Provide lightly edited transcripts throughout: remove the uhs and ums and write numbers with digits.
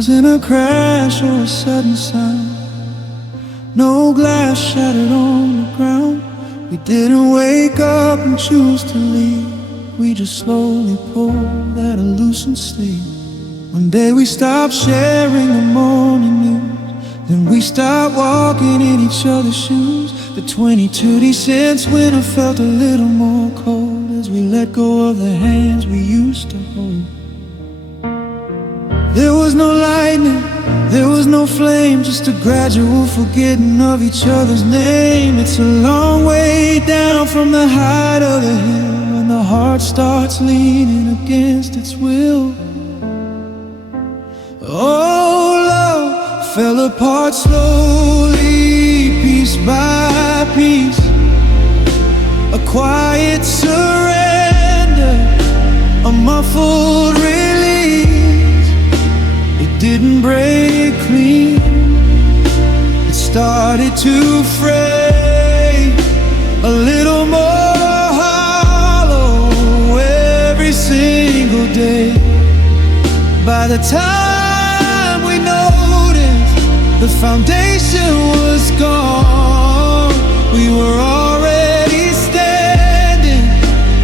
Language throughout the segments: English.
wasn't a crash or a sudden sound, no glass shattered on the ground. We didn't wake up and choose to leave, we just slowly pulled at a loosened sleeve. One day we stopped sharing the morning news, then we stopped walking in each other's shoes. The 22 cents winter felt a little more cold as we let go of the hands we used to hold. There was no lightning, there was no flame, just a gradual forgetting of each other's name. It's a long way down from the height of the hill when the heart starts leaning against its will. Oh, love fell apart slowly, piece by piece. A quiet surrender, a muffled release. It didn't break clean, it started to fray a little more hollow every single day. By the time we noticed the foundation was gone, we were already standing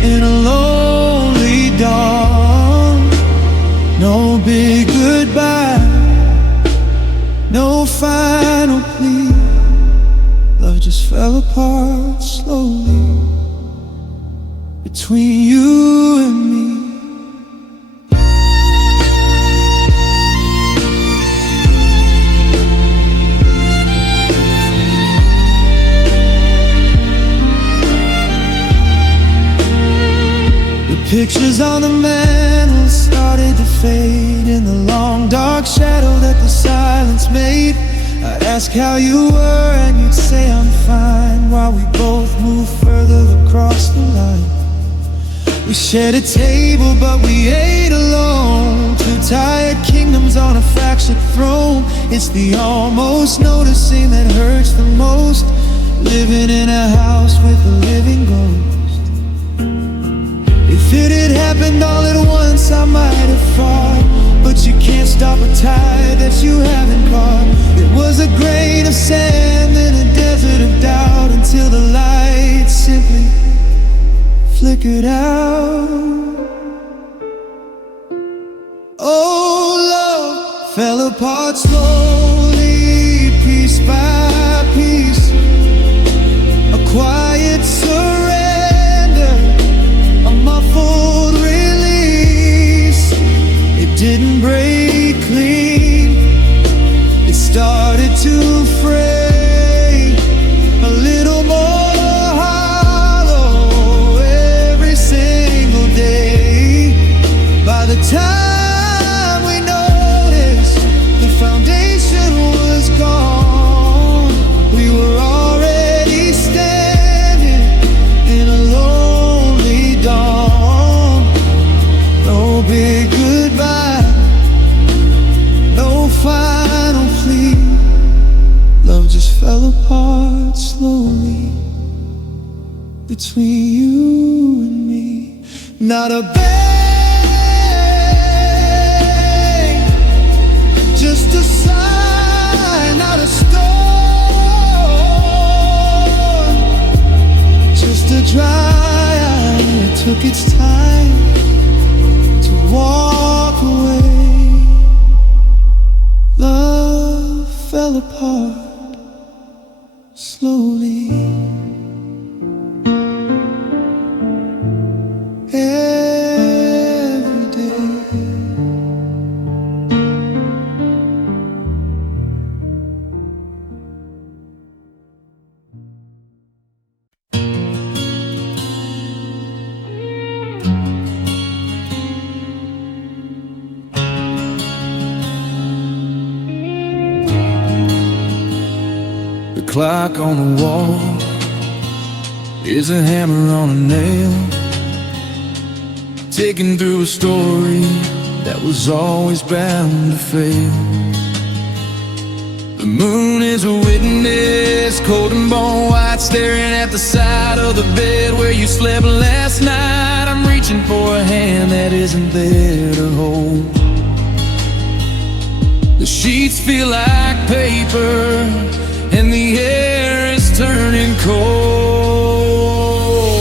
in a lonely dawn. No big goodbye, no final plea. Love just fell apart slowly between you and me. Pictures on the mantel started to fade in the long dark shadow that the silence made. I'd ask how you were and you'd say I'm fine, while we both moved further across the line. We shared a table but we ate alone, two tired kingdoms on a fractured throne. It's the almost noticing that hurts the most, living in a house with a living ghost. If it had happened all at once, I might have fought, but you can't stop a tide that you haven't caught. It was a grain of sand in a desert of doubt, until the light simply flickered out. Oh, love fell apart slowly, piece by piece. A quiet surrender, a muffled release. It didn't break clean, it started to fray a little more hollow every single day. By the time we noticed the foundation was gone, we were already standing in a lonely dawn. No big goodbye, no final plea. Love just fell apart slowly between you and me. Not a bang, just a sign, not a storm, just a dry eye. It took its time to walk away. Love fell apart slowly every day. The clock on the wall is a hammer on a nail, ticking through a story that was always bound to fail. The moon is a witness, cold and bone white, staring at the side of the bed where you slept last night. I'm reaching for a hand that isn't there to hold. sheets feel like paper, and the air is turning cold.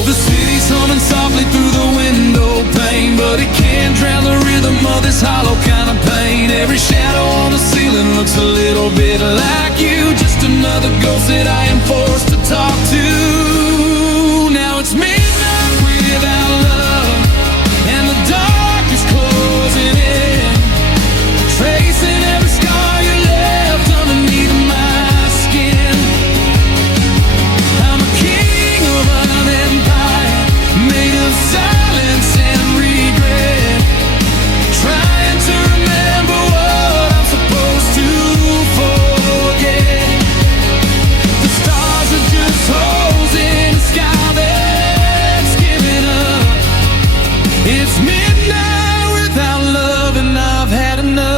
The city's humming softly through the window pane, but it can't drown the rhythm of this hollow kind of pain. Every shadow on the ceiling looks a little bit like you, just another ghost that I am forced to talk to. Now it's midnight without love, and the dark is closing in, tracing every scar you left underneath my skin. I'm a king of an empire made of silence and regret, trying to remember what I'm supposed to forget. The stars are just holes in the sky that's giving up. It's midnight without love, and I've had enough.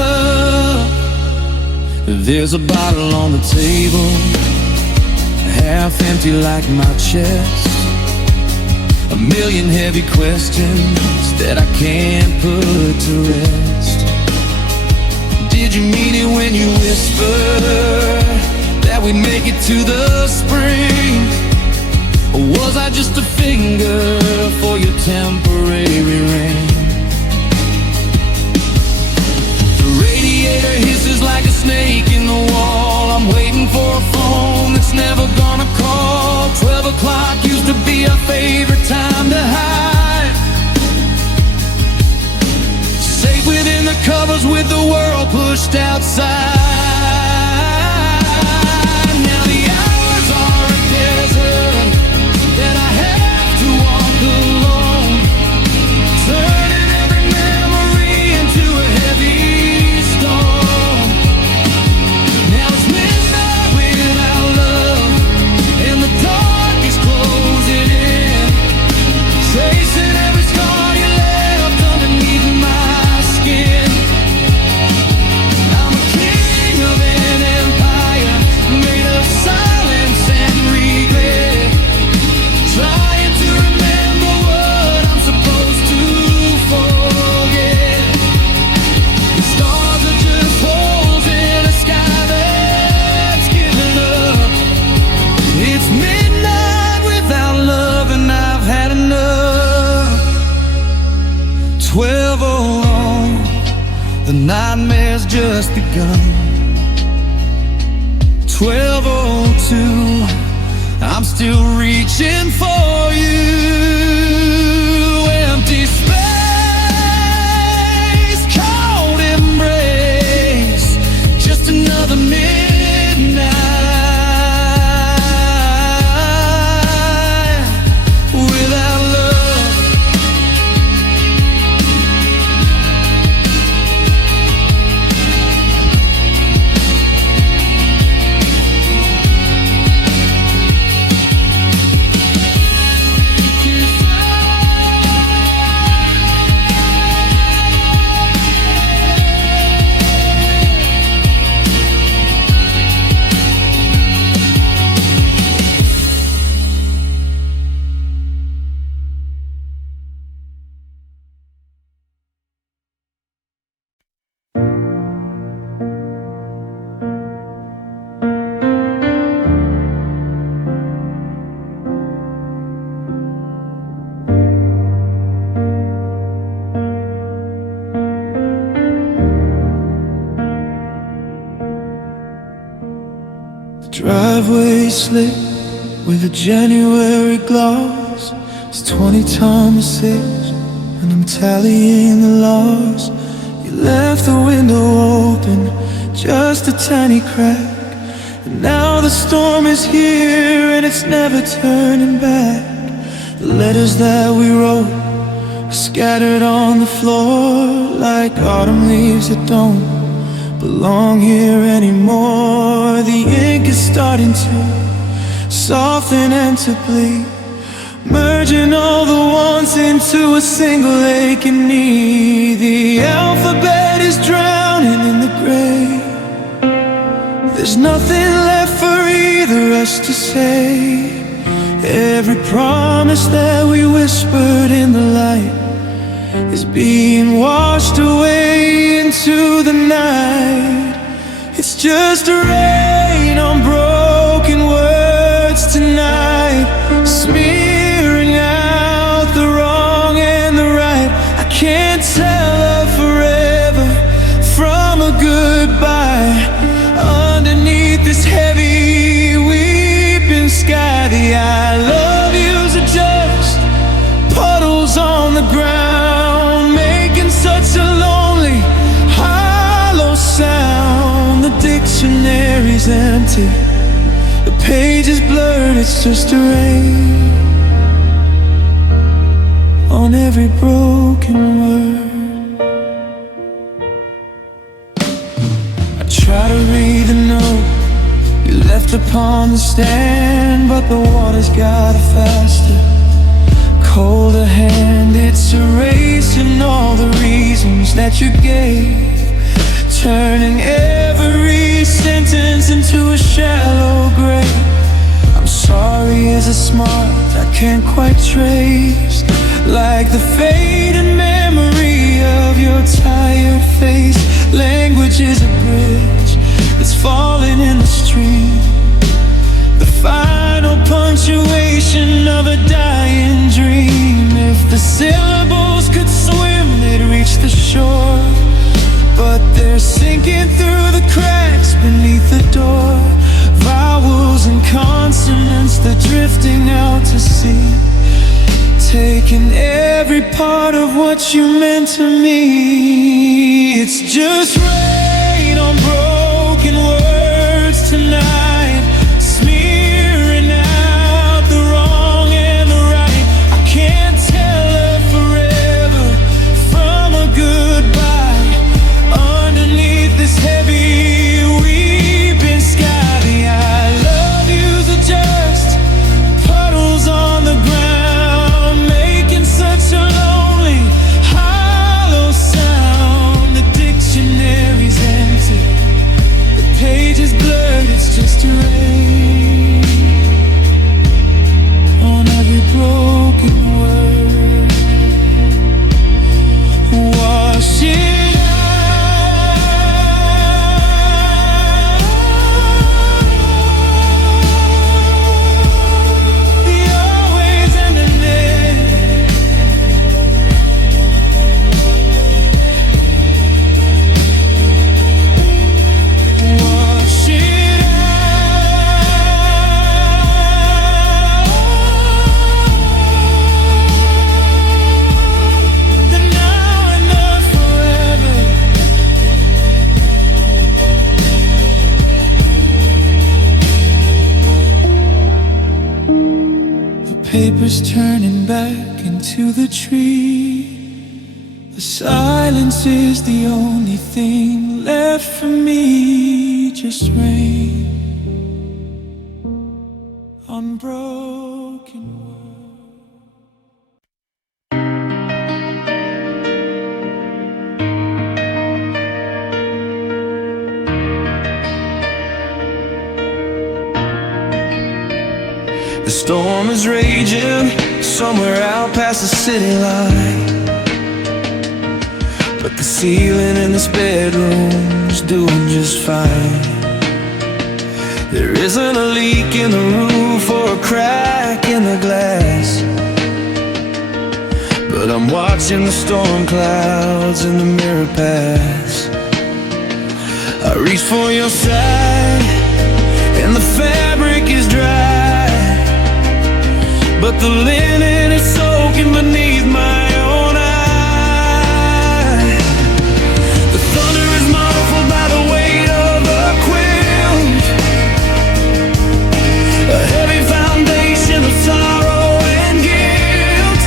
There's a bottle on the table, half empty like my chest. A million heavy questions that I can't put to rest. Did you mean it when you whispered that we'd make it to the spring? Or was I just a finger for your temporary ring? The radiator hisses like a snake in the wall. I'm waiting for a phone that's never gonna call. 12 o'clock used to be our favorite time to hide, safe within the covers with the world pushed outside. Now the hours are a desert that I have to walk alone, turning every memory into a heavy storm. Now it's midnight without love, and the dark is closing in, tracing every scar you left underneath my skin. I'm a king of an empire made of silence and regret, trying to remember what I'm supposed to forget. The stars are just holes in a sky that's giving up. It's midnight without love, and I've had enough. 12:01, the nightmare's just begun. 12:02, I'm still reaching for you. Empty space, cold embrace, just another midnight without love. Driveway slip with a January gloss. It's 20 times 6, and I'm tallying the loss. You left the window open, just a tiny crack, and now the storm is here, and it's never turning back. The letters that we wrote are scattered on the floor like autumn leaves that don't belong here anymore. The ink is starting to soften and to bleed, merging all the ones into a single aching need. The alphabet is drowning in the gray. There's nothing left for either us to say. Every promise that we whispered in the light is being washed away into the night. It's just rain on broken words tonight, smearing out the wrong and the right. I can't tell a forever from a goodbye. Underneath this heavy weeping sky, the I love yous are just puddles on the ground, making such a lonely, hollow sound. The dictionary's empty, the page is blurred, it's just a rain on every broken word. I try to read the note you left upon the stand, but the water's got a faster, colder hand. It's erasing all the reasons that you gave, turning every sentence into a shallow grave. I'm sorry is a smart I can't quite trace, like the faded memory of your tired face. Language is a bridge that's falling in the stream, the final punctuation of a dying dream. If the syllables could swim, they'd reach the shore, but they're sinking through the cracks beneath the door. Vowels and consonants, they're drifting out to sea, taking every part of what you meant to me. It's just rain on broken words tonight, smearing out the wrong and the right. I can't tell a forever from a goodbye. Underneath this heavy weeping sky, the I love yous are just puddles on the ground, making such a lonely, hollow sound. The dictionary's empty, the page is blurred, it's just a rain on every broken word. Wash it out, the always and the never. Wash it out, the now and the forever. The paper's turning back into the tree. The silence is the only thing left for me. Just rain on broken words. The storm is raging somewhere out past the city line, but the ceiling in this bedroom's doing just fine. There isn't a leak in the roof or a crack in the glass, but I'm watching the storm clouds in the mirror pass. I reach for your side and the fabric is dry, but the linen is soaking beneath my own eye. The thunder is muffled by the weight of a quilt, a heavy foundation of sorrow and guilt.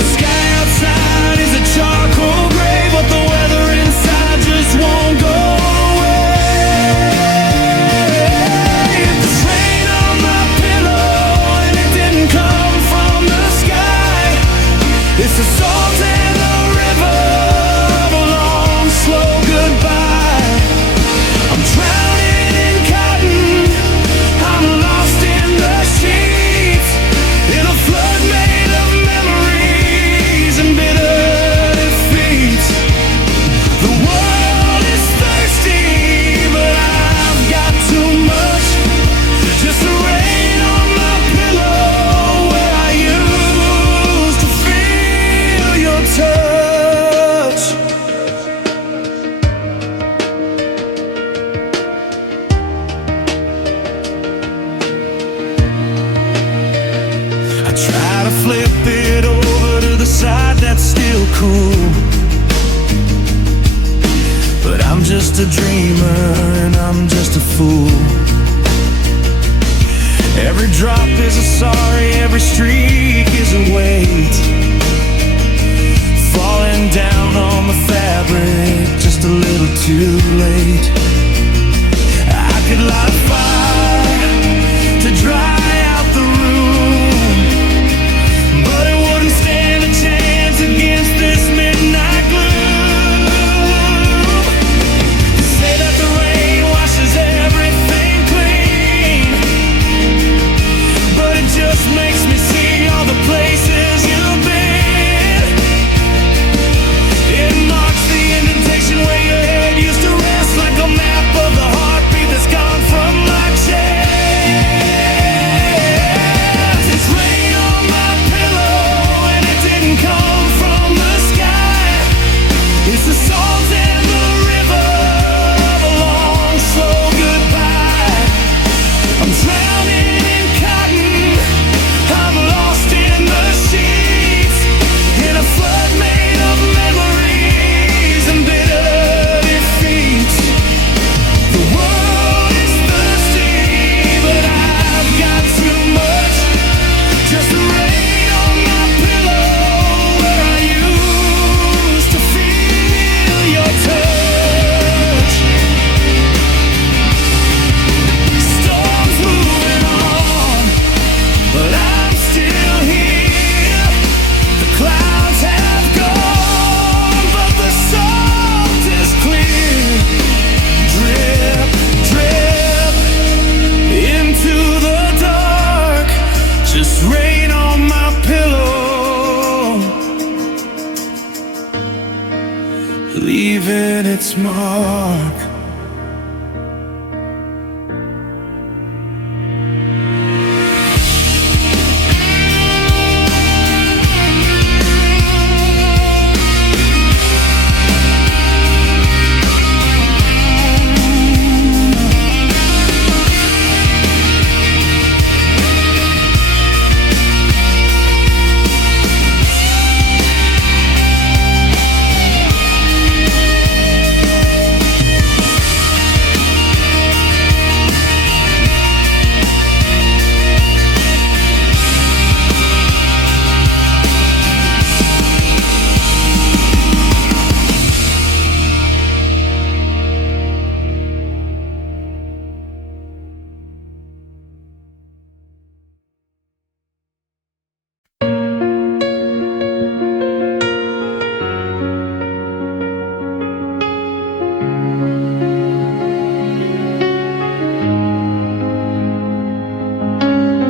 The sky outside is a charcoal gray, but the weather inside just won't go away. There's rain on my pillow and it didn't come from the cool, but I'm just a dreamer and I'm just a fool. Every drop is a sorry, every streak is a weight, falling down on the fabric just a little too late. I could light a fire to dry out the room, but it wouldn't stand a chance against this midnight gloom. Say that the rain washes everything clean, but it just makes me see all the places you've been. It marks the indentation where your head used to rest, like a map of the heartbeat that's gone from my chest. It's rain on my pillow and it didn't come from the sky. It's the salt in the river of a long, slow goodbye. I'm drowning in cotton, I'm lost in the sheets, in a flood made of memories and bitter defeats. The world is thirsty, but I've got too much. Just the rain on my pillow where I used to feel your touch. Storms moving on, but I'm still here. The clouds have gone, but the salt is clear. Drip, drip into the dark. Just rain on my pillow, leaving its mark.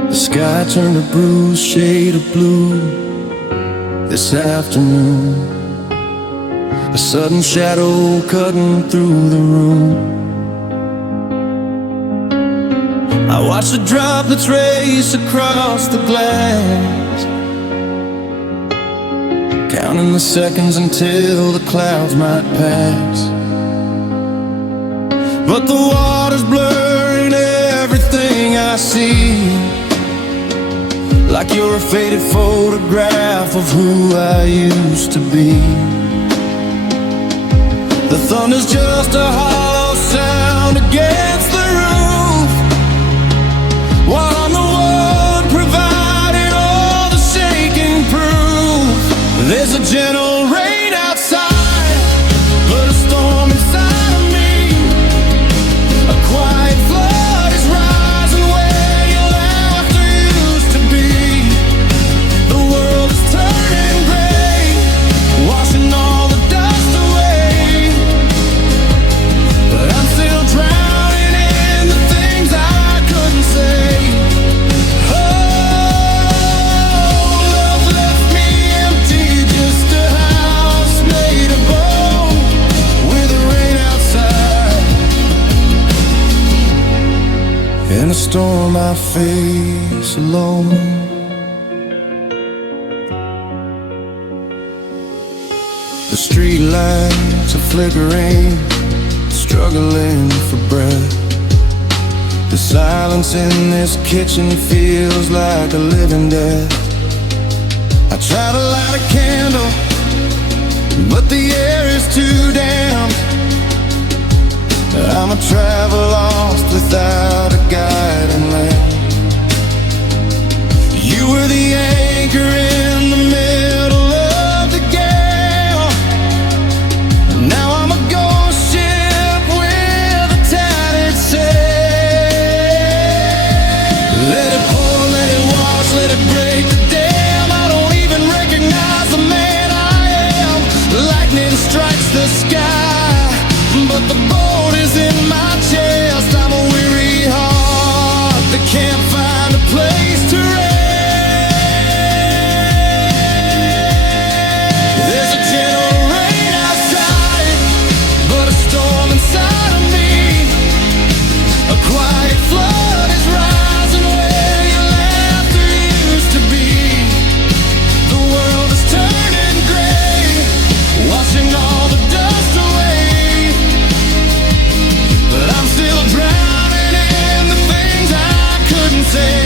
The sky turned a bruised shade of blue this afternoon. A sudden shadow cutting through the room. I watched the droplets race across the glass, counting the seconds until the clouds might pass. But the water's blurring everything I see, like you're a faded photograph of who I used to be. The thunder's just a hollow sound against the roof, while I'm the one providing all the shaking proof. There's a gentle rain outside, but a storm inside of me. A quiet flood is rising where your laughter used to be. The world is turning gray, washing all the dust away, but I'm still drowning in the things I couldn't say. Oh, love left me empty, just a house made of bone, with the rain outside. In a storm I face alone. The street lights are flickering, struggling for breath. The silence in this kitchen feels like a living death. I try to light a candle, but the air is too damp. I'm a traveler lost without a guiding lamp. You were the anchor in the middle of the gale. Now I'm a ghost ship with a tattered sail. Let it pour, let it wash, let it break the dam. I don't even recognize the man I am. Lightning strikes the sky, but the boat is in my chest. I'm a weary heart that can't find a place to rest. There's a gentle rain outside, but a storm inside of me. A quiet flood is rising where your laughter used to be. The world is turning gray, washing all the dust away. But I'm still drowning in the things I couldn't say.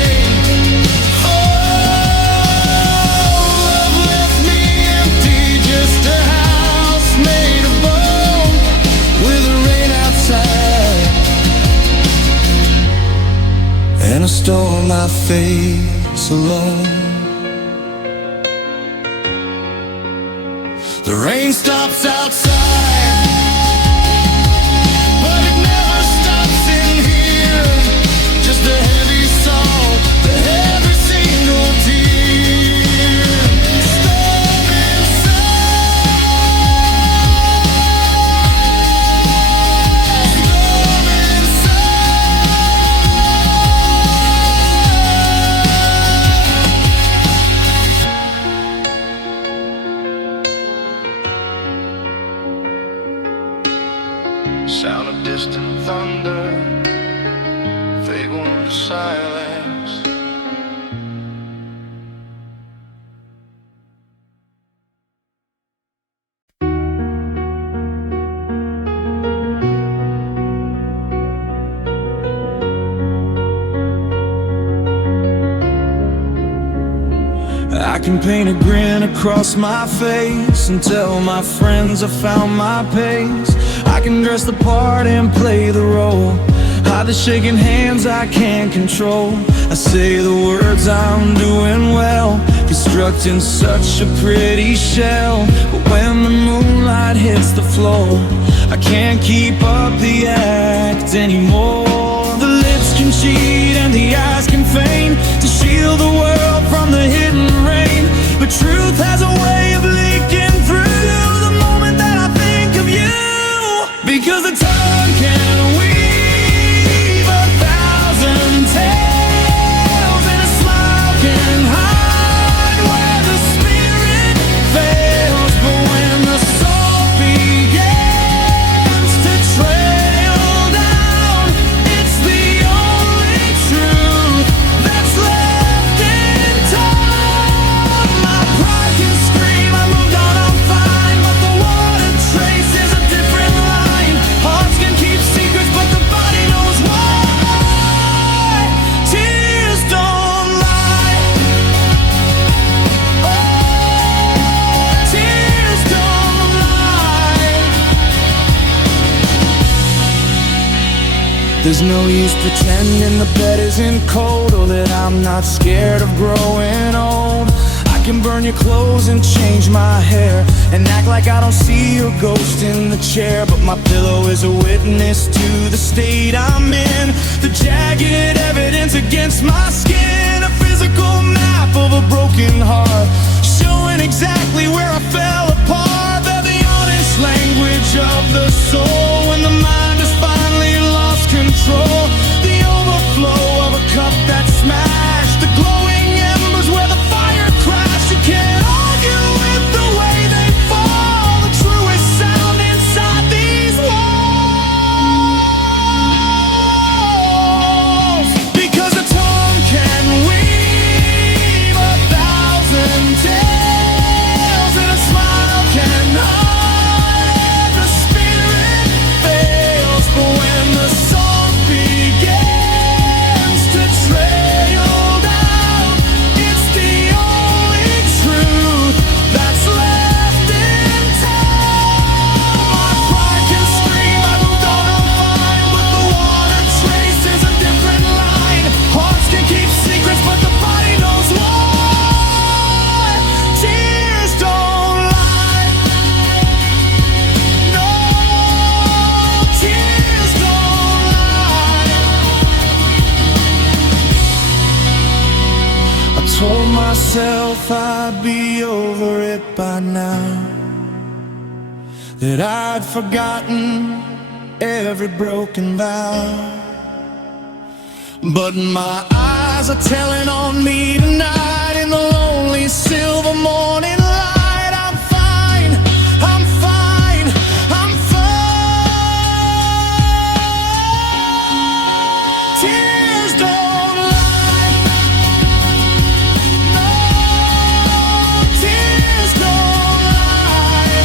Oh, love left me empty, just a house made of bone with the rain outside. And I stole my face alone. The rain stops outside, but it never stops in here. Just a heavy salt, every single tear. Storm inside, storm inside. Sound of distant thunder, vague warm silence. I can paint a grin across my face and tell my friends I found my pace. I can dress the part and play the role, hide the shaking hands I can't control. I say the words I'm doing well, constructing such a pretty shell. But when the moonlight hits the floor, I can't keep up the act anymore. The lips can cheat and the eyes can feign to shield the world from the hidden rain. But truth has a way of leaking through the moment that I think of you. Because the tongue can weave 1,000 tales, and a smile can hide where the spirit fails. But when the soul begins to trail down, it's the only truth that's left intact. My pride can scream, I moved on, I'm fine, but the water trace is a different line. Hearts can keep secrets, but the body knows why. Tears don't lie. Oh, tears don't lie. There's no use pretending the bed isn't cold, or that I'm not scared of growing old. I can burn your clothes and change my hair and act like I don't see your ghost in the chair. But my pillow is a witness to the state I'm in, the jagged evidence against my skin. A physical map of a broken heart, showing exactly where I fell apart. They're the honest language of the soul when the mind has finally lost control. The overflow of a cup that's smashed, the glowing embers where the fire crashed. You can't argue with the way they fall, the truest sound inside these walls. Because a tongue can weave 1,000 tales, and a Told myself I'd be over it by now, that I'd forgotten every broken vow. But my eyes are telling on me tonight in the lonely silver morning light. I'm fine, I'm fine, I'm fine. Tears don't lie. No, tears don't lie.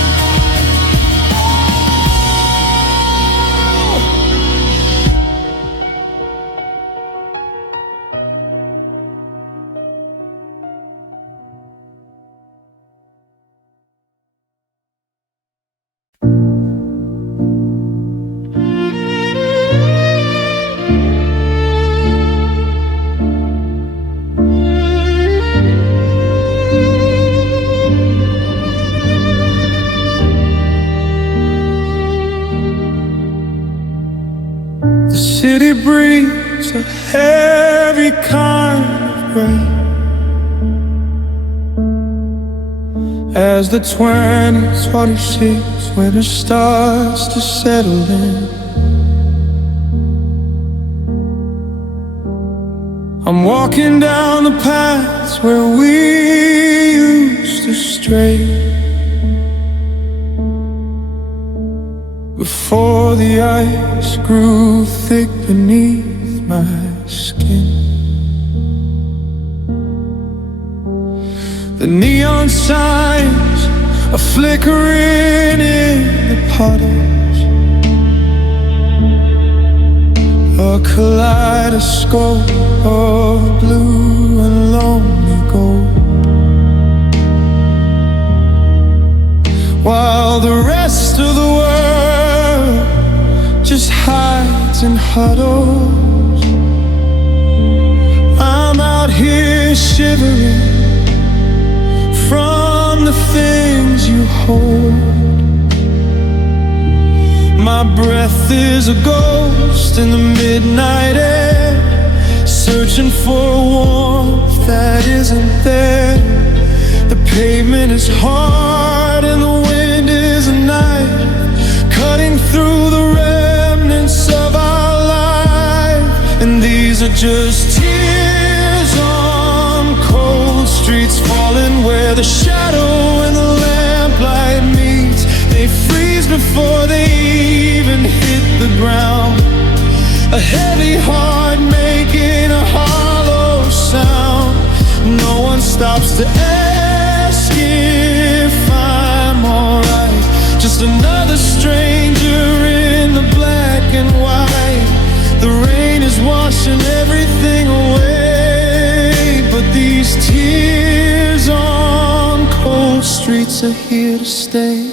The city breathes a heavy kind of gray as the 2026 winter starts to settle in. I'm walking down the paths where we used to stray before the ice grew thick beneath my skin. The neon signs are flickering in the puddles, a kaleidoscope of blue and lonely gold, while the rest of the world just hides in huddles. I'm out here shivering from the things you hold. My breath is a ghost in the midnight air, searching for warmth that isn't there. The pavement is hard and the wind is a knife, cutting through the remnants of our life. And these are just tears on cold streets, falling where the shadow and the lamplight meet. They freeze before they even hit the ground, a heavy heart making a hollow sound. No one stops to ask if I'm alright, just another stranger in the black and white. The rain is washing everything away, but these tears on cold streets are here to stay.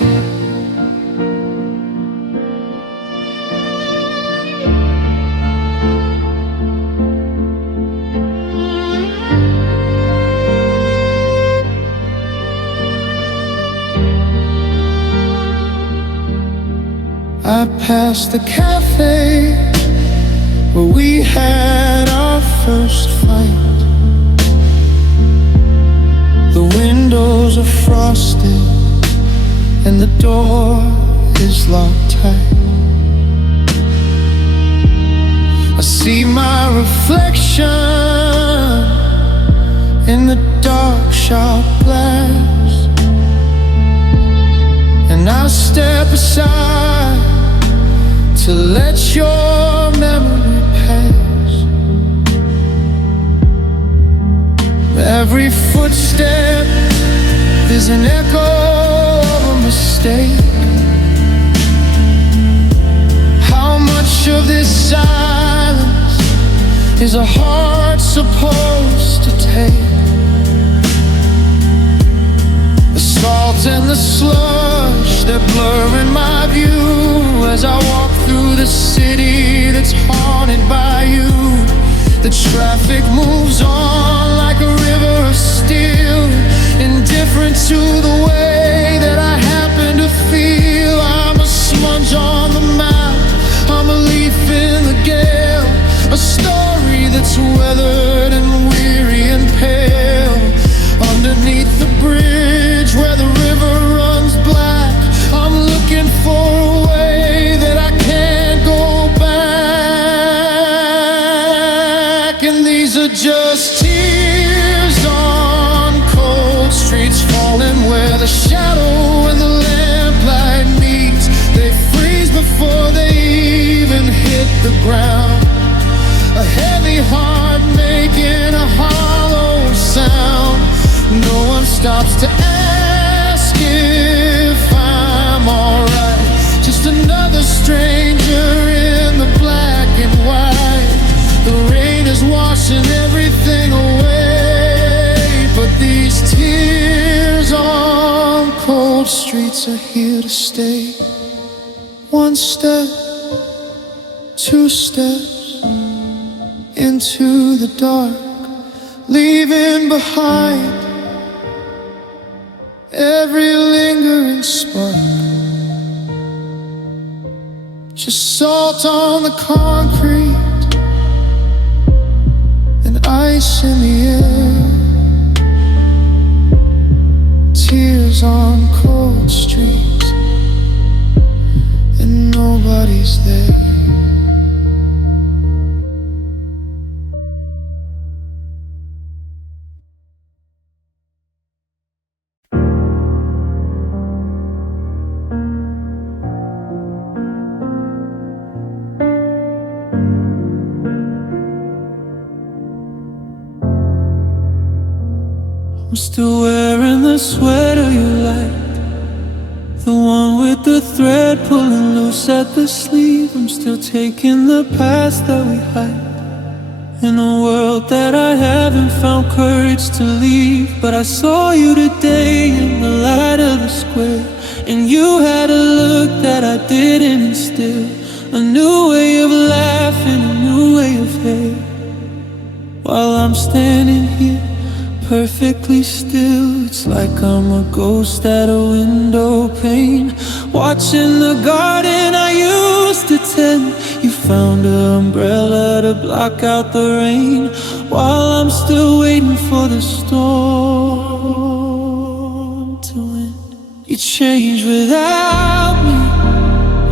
I passed the cafe where we had our first fight. The windows are frosted and the door is locked tight. I see my reflection in the dark shop glass, and I step aside to let your memory pass. Every footstep is an echo of a mistake. How much of this silence is a heart supposed to take? The salt and the slush, they're blurring my view as I walk through the city that's haunted by you. The traffic moves on like a river of steel, indifferent to the way that I happen to feel. I'm a smudge on the map, I'm a leaf in the gale, a story that's weathered and weary and pale. are just tears on cold streets, falling where the shadow and the lamplight meet. They freeze before they even hit the ground. A heavy heart making a hollow sound. No one stops to ask if I'm alright. Just another stranger in the black and white. The rain is washing everything away, but these tears on cold streets are here to stay. One step, two steps into the dark, leaving behind every lingering spark. Just salt on the concrete and ice in the air. Tears on cold streets and nobody's there. I'm still wearing the sweater you liked, the one with the thread pulling loose at the sleeve. I'm still taking the past that we hide in a world that I haven't found courage to leave. But I saw you today in the light of the square, and you had a look that I didn't instill. A new way of laughing, a new way of hair. While I'm standing here perfectly still, it's like I'm a ghost at a window pane, watching the garden I used to tend. You found an umbrella to block out the rain, while I'm still waiting for the storm to end. You changed without me,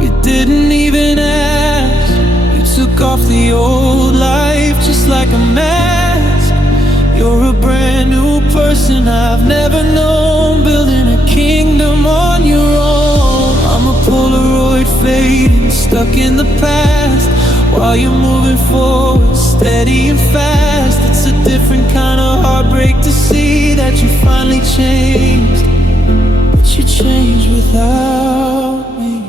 you didn't even ask. You took off the old life just like a mask. You're a brand new person I've never known, building a kingdom on your own. I'm a Polaroid fading, stuck in the past, while you're moving forward, steady and fast. It's a different kind of heartbreak to see that you finally changed, but you changed without me.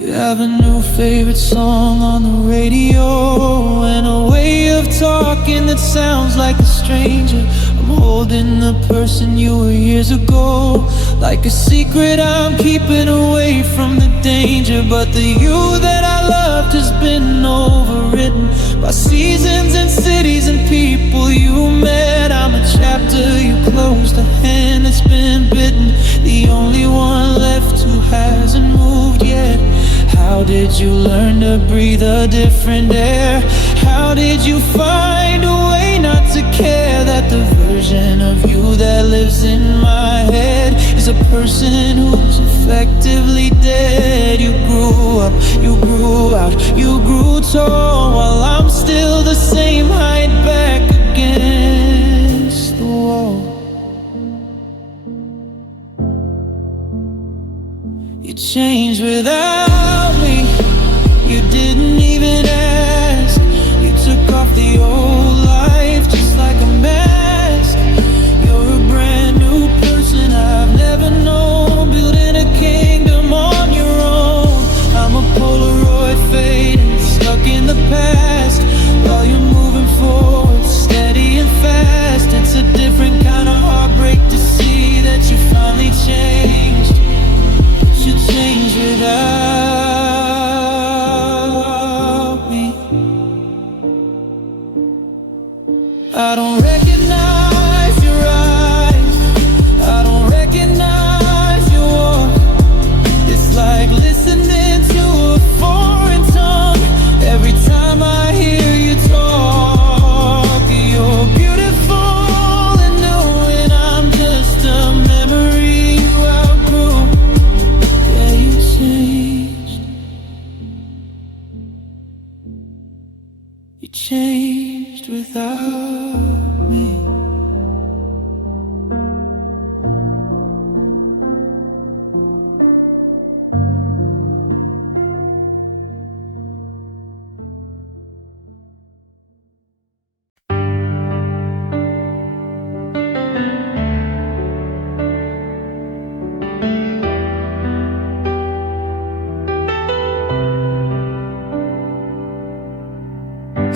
You have a new favorite song on the radio, and a way of talking that sounds like a stranger. I'm holding the person you were years ago, like a secret I'm keeping away from the danger. But the you that I loved has been overwritten by seasons and cities and people you met. I'm a chapter you closed, a hand that's been bitten, the only one left who hasn't moved yet. How did you learn to breathe a different air? How did you find a way not to care that the version of you that lives in my head is a person who's effectively dead? You grew up, you grew out, you grew tall, while I'm still the same height back against the wall. You changed without me, you didn't even ask. You took off the old life just like a mask. You're a brand new person I've never known, building a kingdom on your own. I'm a Polaroid fading, stuck in the past, while you're moving forward, steady and fast. It's a different kind of heartbreak to see that you finally changed, but you changed without me. I don't recognize your eyes, I don't recognize your walk. It's like listening to a foreign tongue every time I hear you talk. You're beautiful and new, and I'm just a memory you outgrew. Yeah, you changed. You changed without me.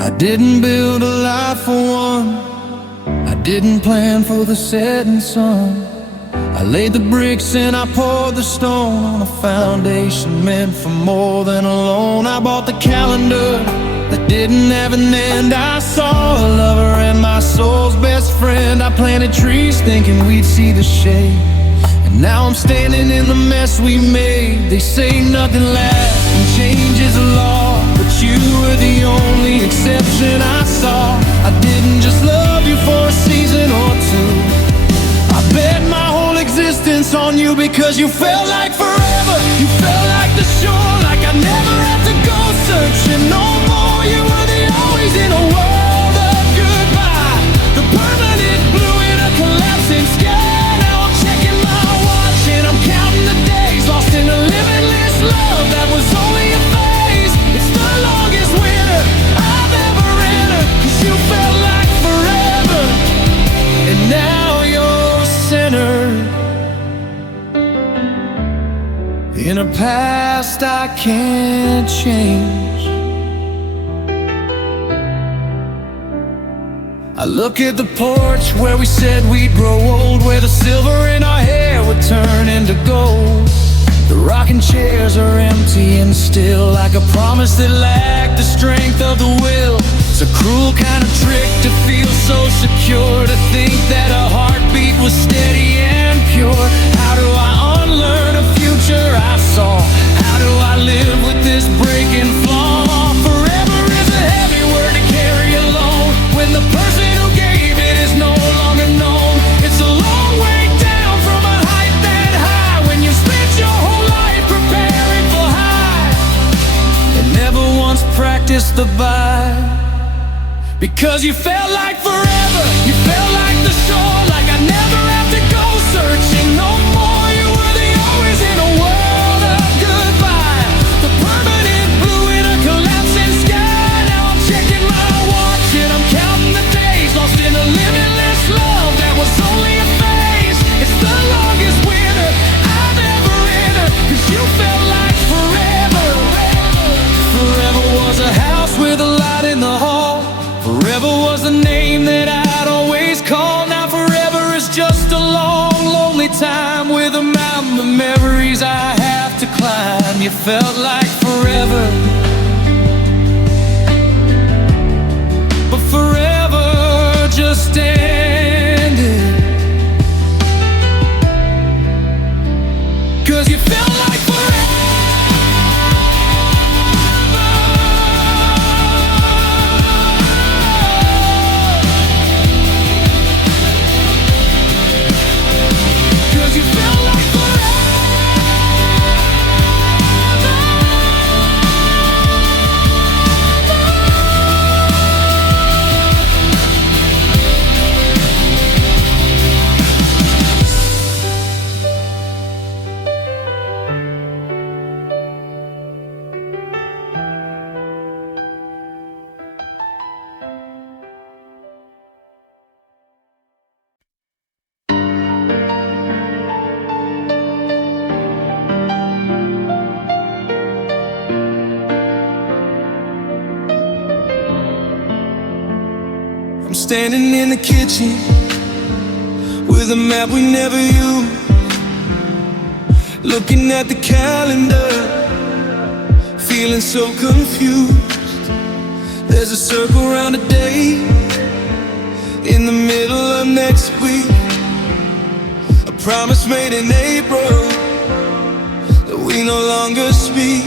I didn't build a life for one. I didn't plan for the setting sun. I laid the bricks and I poured the stone on a foundation meant for more than a loan. I bought the calendar that didn't have an end. I saw a lover and my soul's best friend. I planted trees thinking we'd see the shade, and now I'm standing in the mess we made. They say nothing lasts and change is a law, but you were the only exception I saw. I didn't just love you for a season or two. I bet my whole existence on you because you felt like forever. You felt like the shore, like I never had to go searching no more. You were the always in a world of goodbye, the permanent blue in a collapsing sky. Now I'm checking my watch and I'm counting the days, lost in a limitless love that was only a phase. It's the longest winter I've ever entered, 'cause you felt like forever, and now you're centered in a past I can't change. I look at the porch where we said we'd grow old, where the silver in our hair would turn into gold. The rocking chairs are empty and still, like a promise that lacked the strength of the will. It's a cruel kind of trick to feel so secure, to think that a heartbeat was steady and pure. How do I unlearn a future I saw? How do I live with this breaking flaw? Forever is a heavy word to carry alone when the person who gave it is no longer known. It's a long way down from a height that high when you spent your whole life preparing for high and never once practiced the bye. Because you felt like forever, you felt like the shore, like I never have to go searching no more. You were the always in a world of goodbye, the permanent blue in a collapsing sky. Now I'm checking my watch and I'm counting the days, lost in a limitless love that was only a phase. It's the longest winter I've ever entered, 'cause you felt like forever. Forever was a house with a light in the hall. Forever was the name that I'd always call. Now forever is just a long, lonely time with a mountain of memories I have to climb. You felt like forever, but forever just ended. 'Cause you felt like forever. I'm standing in the kitchen with a map we never used, looking at the calendar, feeling so confused. There's a circle around a day in the middle of next week, a promise made in April that we no longer speak.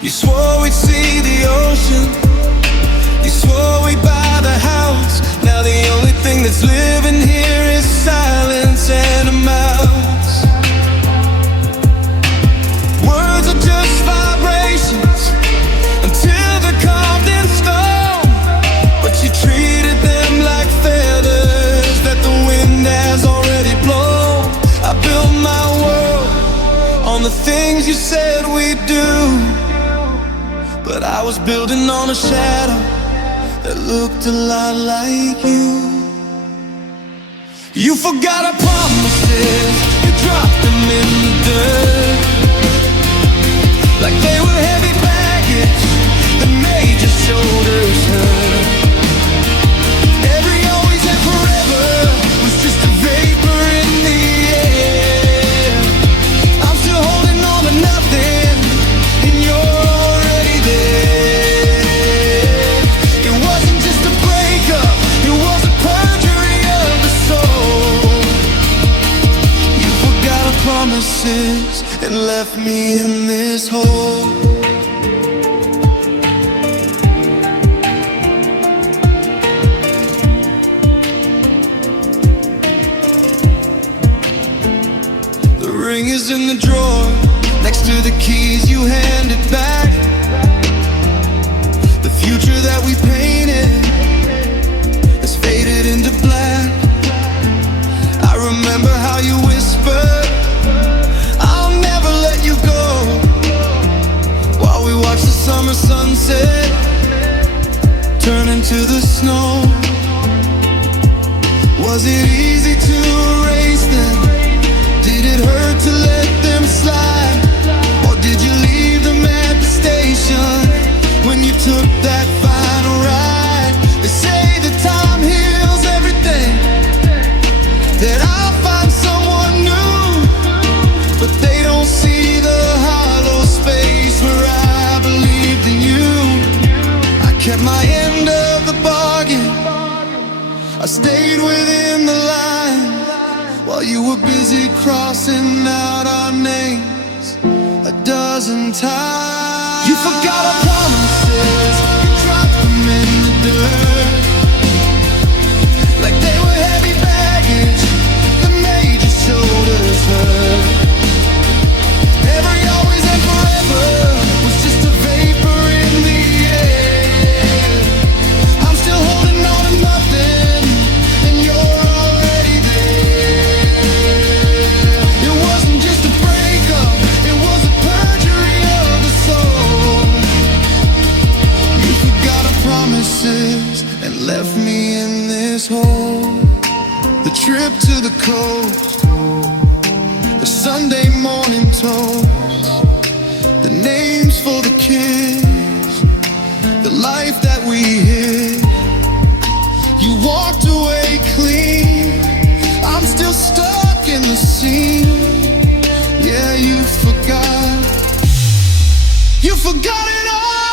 You swore we'd see the ocean, you swore we'd buy the house. Now the only thing that's living here is silence and a mouse. Words are just vibrations until the but I was building on a shadow that looked a lot like you. You forgot our promises, you dropped them in the dirt, like they were heavy baggage that made your shoulders hurt. Every always and forever was just a vapor in the air. I'm still holding on to nothing, and you're already there. It wasn't just a breakup, it was a perjury of the soul. You forgot our promises and left me in this hole. The ring is in the drawer next to the keys you handed back. The future that we painted has faded into black. I remember how you whispered, I'll never let you go, while we watched the summer sunset turn into the snow. Was it easy to erase them? Did it hurt to let them slide? Or did you leave them at the station when you took that final ride? They say that time heals everything, that I'll find someone new, but they don't see the hollow space where I believed in you. I kept my end of the bargain, I stayed within the line, while you were busy crossing out our names a dozen times. You forgot our promises, you dropped them in the dirt, like they were heavy baggage that made your shoulders hurt. Every always and forever was just a vapor in the air. I'm still holding on to nothing, and you're already there. It wasn't just a breakup, it was a perjury of the soul. You forgot our promises and left me in this hole. The trip to the coast, the Sunday morning toast, the names for the kids, the life that we hid. You walked away clean, I'm still stuck in the scene. Yeah, you forgot it all.